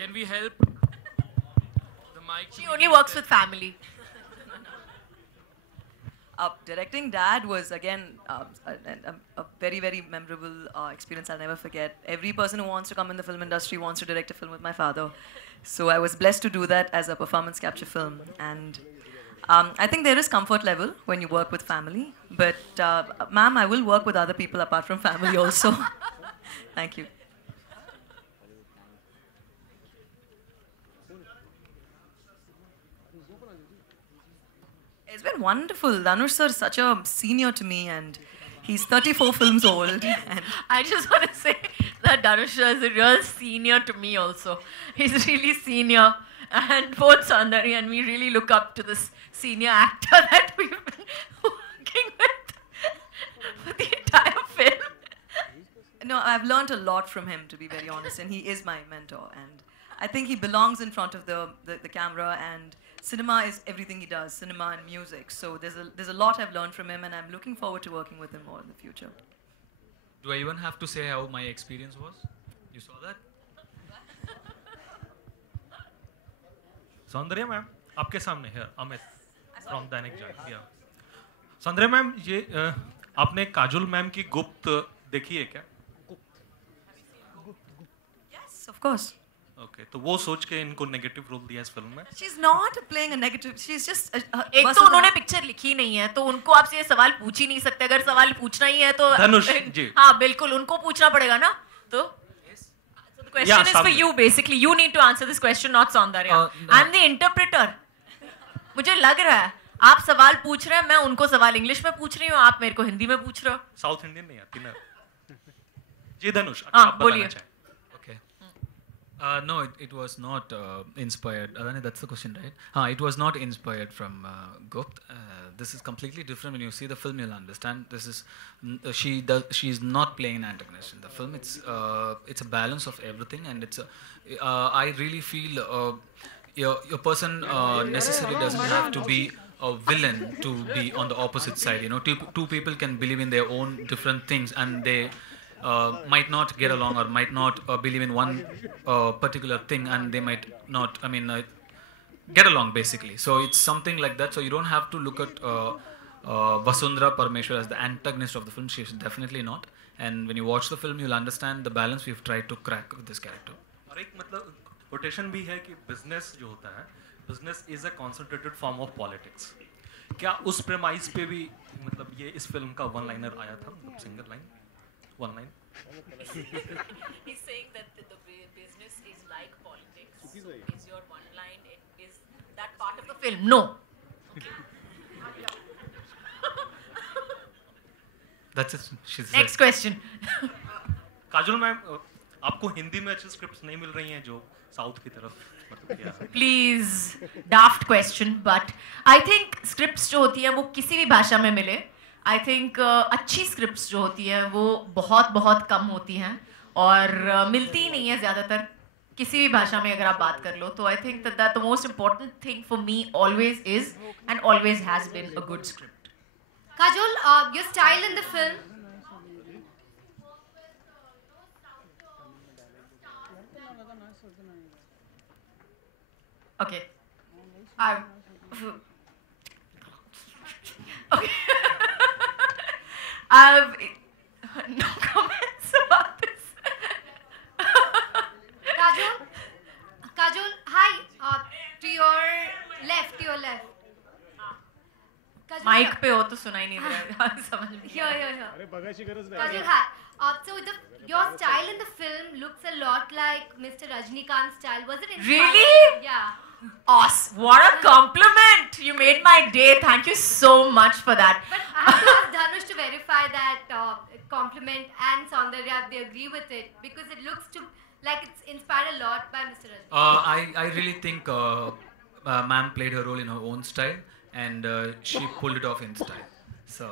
Can we help the mic? She only works with family. Directing Dad was again a very, very memorable experience I'll never forget. Every person who wants to come in the film industry wants to direct a film with my father. So I was blessed to do that as a performance capture film. And I think there is comfort level when you work with family. But ma'am, I will work with other people apart from family also. Thank you. It's been wonderful. Dhanush sir is such a senior to me, and he's 34 films old. And I just want to say that Dhanush is a real senior to me also. He's really senior. And both Sandari and me really look up to this senior actor that we've been working with for the entire film. no, I've learned a lot from him, to be very honest, and he is my mentor. And I think he belongs in front of the camera, and cinema is everything he does, cinema and music. So there's a lot I've learned from him, and I'm looking forward to working with him more in the future. Do I even have to say how my experience was? You saw that? सौंदर्य ma'am आपके सामने है Amit from Dainik Jagran. सौंदर्य ma'am ये आपने Kajol ma'am की गुप्त देखी है क्या? Yes, of course. ओके तो वो सोच के इनको नेगेटिव रोल दिया इस फिल्म में? She's not playing a negative. She's just. एक तो उन्होंने पिक्चर लिखी नहीं है, तो उनको आपसे ये सवाल पूछ ही नहीं सकते। अगर सवाल पूछना ही है तो धनुष जी। हाँ बिल्कुल उनको पूछना पड़ेगा ना। तो the question is for you basically. You need to answer this question, not Saundarya. No. I'm the interpreter. मुझे लग रहा है आप सवाल पूछ रहे हैं, मैं उनको सवाल इंग्लिश में पूछ रही हूँ, आप मेरे को हिंदी में पूछ रहे हो। साउथ इंडियन नहीं आती ना। जी धनुष हाँ आप बोलिए। बताना चाहें। No, it was not inspired. Adani, that's the question, right? It was not inspired from Gupt. This is completely different. When you see the film, you'll understand. This is she is not playing an antagonist in the film. It's a balance of everything, and I really feel your person necessarily doesn't have to be a villain to be on the opposite side. You know, two people can believe in their own different things, and they might not get along or might not believe in one particular thing, and they might not, get along basically. So it's something like that. So you don't have to look at Vasundhara Parameshwar as the antagonist of the film. She's definitely not. And when you watch the film, you'll understand the balance we've tried to crack with this character. और एक मतलब quotation भी है कि business जो होता है, business is a concentrated form of politics. क्या उस प्रेमाइज पे भी मतलब ये इस फिल्म का वन लाइनर आया था, मतलब single line? One line. He's saying that the business is like politics. So is your one line? Is that part of the film? No. That's it. She's Next question. Kajol ma'am आपको हिंदी में अच्छी scripts नहीं मिल रही हैं जो south की तरफ मतलब किया है? Please, daft question, but I think scripts जो होती है वो किसी भी भाषा में मिले, आई थिंक अच्छी स्क्रिप्ट्स जो होती है वो बहुत बहुत कम होती हैं और मिलती ही नहीं है ज़्यादातर किसी भी भाषा में अगर आप बात कर लो। तो I think that the most important thing for me always is and always has been a good script. Kajol, your style in the film. Okay. Okay. I've no comments about this. Kajol, hi. To your left, to your left. Kajol, mike पे हो तो सुनाई नहीं दे रहा है समझ में। here. Kajol, hi. So your style in the film looks a lot like Mr. Rajnikant's style. Was it inspired? Really? Yeah. Awesome. What a compliment. You made my day. Thank you so much for that. But I have to ask Dhanush to verify that compliment and Saundarya, if they agree with it, because it looks like it's inspired a lot by Mr. Rajnikant. I really think ma'am played her role in her own style, and she pulled it off in style. So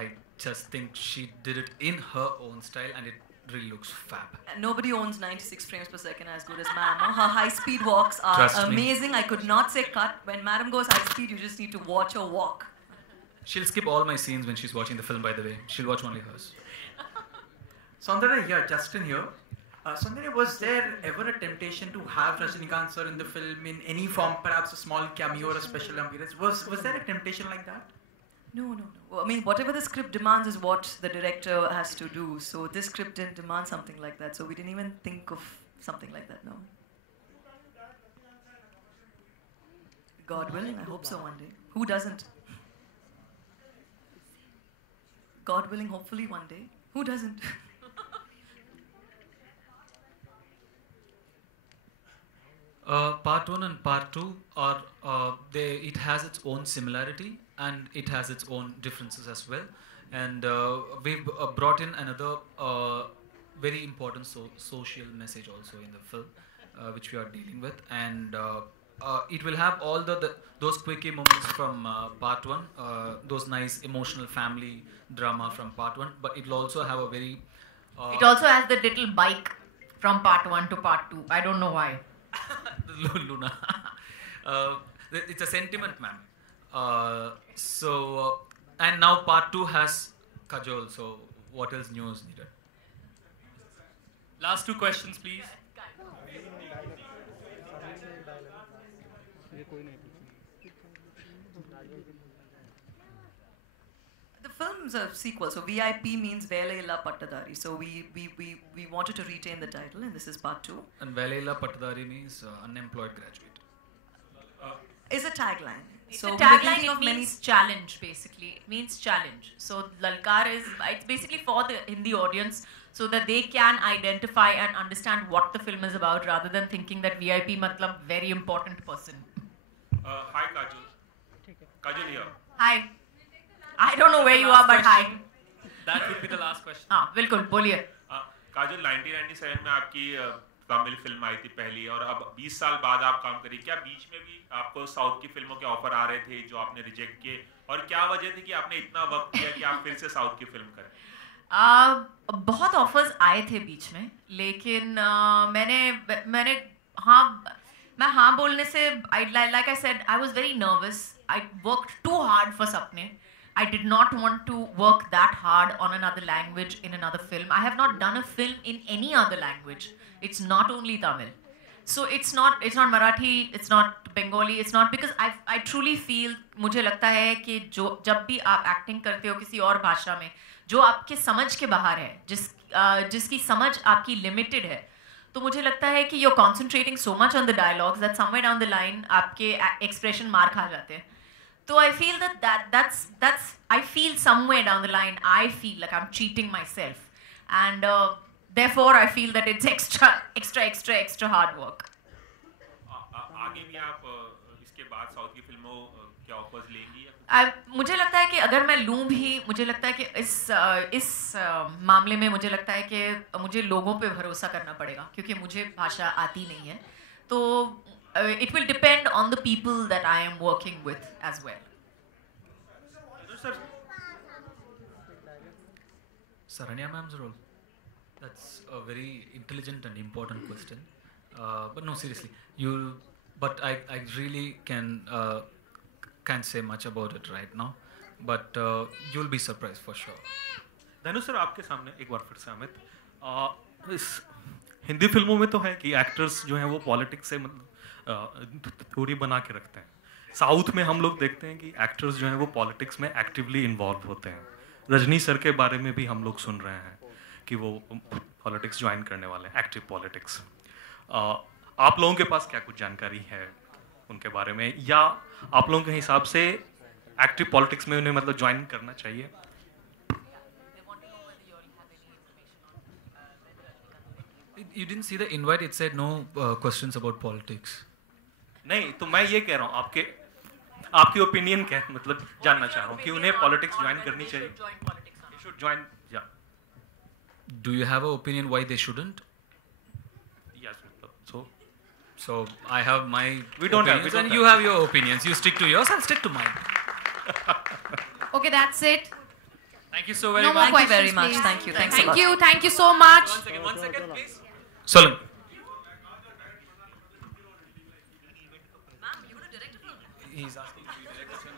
I just think she did it in her own style, and it really looks fab. Nobody owns 96 frames per second as good as Ma'am. Her high-speed walks are Trust me. amazing. I could not say cut. When Madam goes high-speed, you just need to watch her walk. She'll skip all my scenes when she's watching the film, by the way. She'll watch only hers. Saundarya here, Justin here. Sandhya, was there ever a temptation to have Rajinikanth sir in the film in any form, perhaps a small cameo or a special appearance? Was there a temptation like that? No. Well, I mean, whatever the script demands is what the director has to do. So this script didn't demand something like that. So we didn't even think of something like that, no. God willing, I hope so one day. Who doesn't? God willing, hopefully one day. Who doesn't? Part 1 and part 2 are it has its own similarity and it has its own differences as well. And we've brought in another very important social message also in the film, which we are dealing with. And it will have all those quickie moments from part 1, those nice emotional family drama from part 1, but it will also have a very... it also has the little bike from part 1 to part 2. I don't know why. Luna. It's a sentiment, ma'am. And now part 2 has Kajol, so what else new is needed? Last 2 questions, please. The film's a sequel, so VIP means Velailla Pattadari. So we wanted to retain the title, and this is part 2. And Velailla Pattadari means unemployed graduate. Is a tagline. It's So a we were tagline, thinking it of many. means challenge basically. It means challenge. So Lalkar it's basically for the Hindi audience so that they can identify and understand what the film is about rather than thinking that VIP matlab very important person. Hi Kajol. Kajol here. Hi. I don't know where you are, but hi. That would be the last question. हाँ बिल्कुल बोलिए. काजल 1997 में आपकी Tamil film आई थी पहली और अब 20 साल बाद आप काम करिए. क्या बीच में भी आपको साउथ की फिल्मों के ऑफर आ रहे थे जो आपने रिजेक्ट किए और क्या वजह थी कि आपने इतना वक्त दिया कि आप फिर से साउथ की फिल्म करें? बहुत ऑफर्स आए थे बीच में लेकिन मैंने मैं हाँ बोलने से like I said I was very nervous. I worked too hard for Sapne. I did not want to work that hard on another language in another film. I have not done a film in any other language. It's not only Tamil. So it's not Marathi, it's not Bengali, it's not because I truly feel मुझे लगता है कि जब भी आप acting करते हो किसी और भाषा में जो आपके समझ के बाहर है जिसकी समझ आपकी लिमिटेड है तो मुझे लगता है कि you're concentrating so much on the dialogues that somewhere down the line आपके expression मार खा जाते हैं. So I feel that's I feel somewhere down the line I feel like I'm cheating myself and therefore I feel that it's extra hard work. आगे भी आप इसके बाद साउथ की फिल्मों के ऑफर्स लेंगी या मुझे लगता है कि अगर मैं लूँ भी मुझे लगता है कि इस मामले में मुझे लगता है कि मुझे लोगों पे भरोसा करना पड़ेगा क्योंकि मुझे भाषा आती नहीं है तो it will depend on the people that I am working with as well. Saranya ma'am's role. That's a very intelligent and important question. But no, seriously, But I really can't say much about it right now. But you'll be surprised for sure. धनु sir आपके सामने एक बार फिर से अमित इस हिंदी फिल्मों में तो है कि एक्टर्स जो हैं वो पॉलिटिक्स से दूरी बना के रखते हैं. साउथ में हम लोग देखते हैं कि एक्टर्स जो हैं वो पॉलिटिक्स में एक्टिवली इन्वॉल्व होते हैं. रजनी सर के बारे में भी हम लोग सुन रहे हैं कि वो पॉलिटिक्स ज्वाइन करने वाले हैं, एक्टिव पॉलिटिक्स. आप लोगों के पास क्या कुछ जानकारी है उनके बारे में या आप लोगों के हिसाब से एक्टिव पॉलिटिक्स में उन्हें मतलब ज्वाइन करना चाहिए? You didn't see the invite. It said no questions about politics. नहीं तो मैं ये कह रहा हूँ आपकी ओपिनियन क्या है मतलब जानना चाह रहा हूँ कि उन्हें पॉलिटिक्स ज्वाइन करनी चाहिए. They should join. Yeah. Do you have an opinion why they shouldn't? Yes. So I have my We don't have- opinions we don't and have. you have your opinions. You stick to yours. I'll stick to mine. Okay, that's it. Thank you so very No much. more Thank you very questions, much. please. Thank you. Thanks a lot. Thank you so much. One second, please. Solan. He's asking if you direct a film.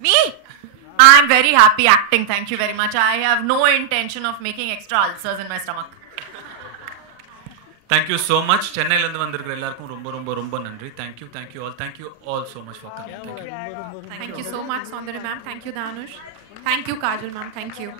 Me? I'm very happy acting. Thank you very much. I have no intention of making extra ulcers in my stomach. Thank you so much. சென்னையிலேருந்து வந்திருக்கிற எல்லாருக்கும் ரொம்ப ரொம்ப ரொம்ப நன்றி. Thank you all so much for coming. Thank you. Thank you so much, Saundarya ma'am. Thank you, Danush. Thank you, Kajal ma'am. Thank you.